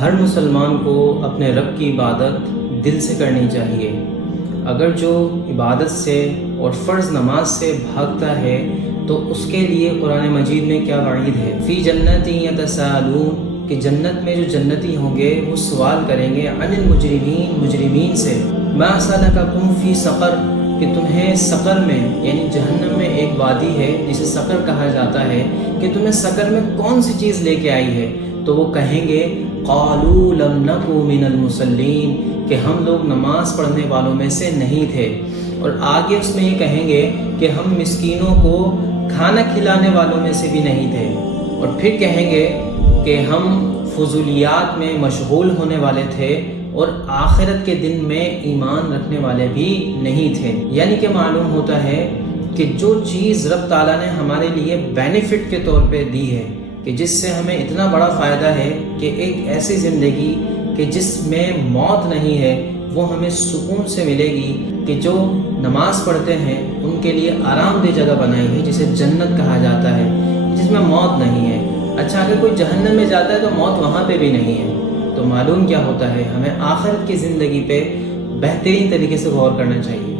ہر مسلمان کو اپنے رب کی عبادت دل سے کرنی چاہیے۔ اگر جو عبادت سے اور فرض نماز سے بھاگتا ہے تو اس کے لیے قرآن مجید میں کیا وعید ہے، فی جنت یتساءلون، کہ جنت میں جو جنتی ہوں گے وہ سوال کریں گے عن المجرمین، مجرمین سے، ما سلککم فی سقر، کہ تمہیں سقر میں یعنی جہنم میں ایک وادی ہے جسے سقر کہا جاتا ہے، کہ تمہیں سقر میں کون سی چیز لے کے آئی ہے؟ تو وہ کہیں گے قالوا لم نک من المصلین، کہ ہم لوگ نماز پڑھنے والوں میں سے نہیں تھے۔ اور آگے اس میں یہ کہیں گے کہ ہم مسکینوں کو کھانا کھلانے والوں میں سے بھی نہیں تھے۔ اور پھر کہیں گے کہ ہم فضولیات میں مشغول ہونے والے تھے اور آخرت کے دن میں ایمان رکھنے والے بھی نہیں تھے۔ یعنی کہ معلوم ہوتا ہے کہ جو چیز رب تعالیٰ نے ہمارے لیے بینیفٹ کے طور پہ دی ہے، کہ جس سے ہمیں اتنا بڑا فائدہ ہے کہ ایک ایسی زندگی کہ جس میں موت نہیں ہے، وہ ہمیں سکون سے ملے گی، کہ جو نماز پڑھتے ہیں ان کے لیے آرام دہ جگہ بنائی ہے جسے جنت کہا جاتا ہے، جس میں موت نہیں ہے۔ اچھا، اگر کوئی جہنم میں جاتا ہے تو موت وہاں پہ بھی نہیں ہے۔ تو معلوم کیا ہوتا ہے، ہمیں آخرت کی زندگی پہ بہترین طریقے سے غور کرنا چاہیے۔